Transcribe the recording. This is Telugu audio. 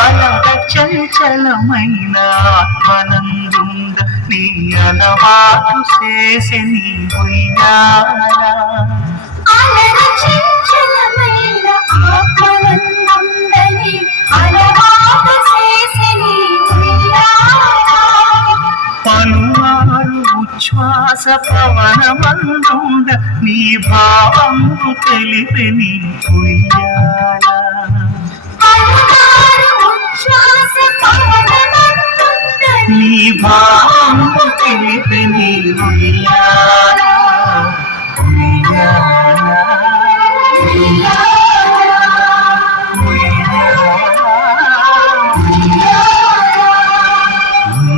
అలగ చంచలమైన ఆత్మనందుంద నీ అలవాటు చేసే నీ ఉయ్యాల పలువారు ఉచ్ఛ్వాస పవనమందుండ నీ భావము తెలిపి నీ ఉయ్యాల నీ భావము తెలిపి నీ ఉయ్యాల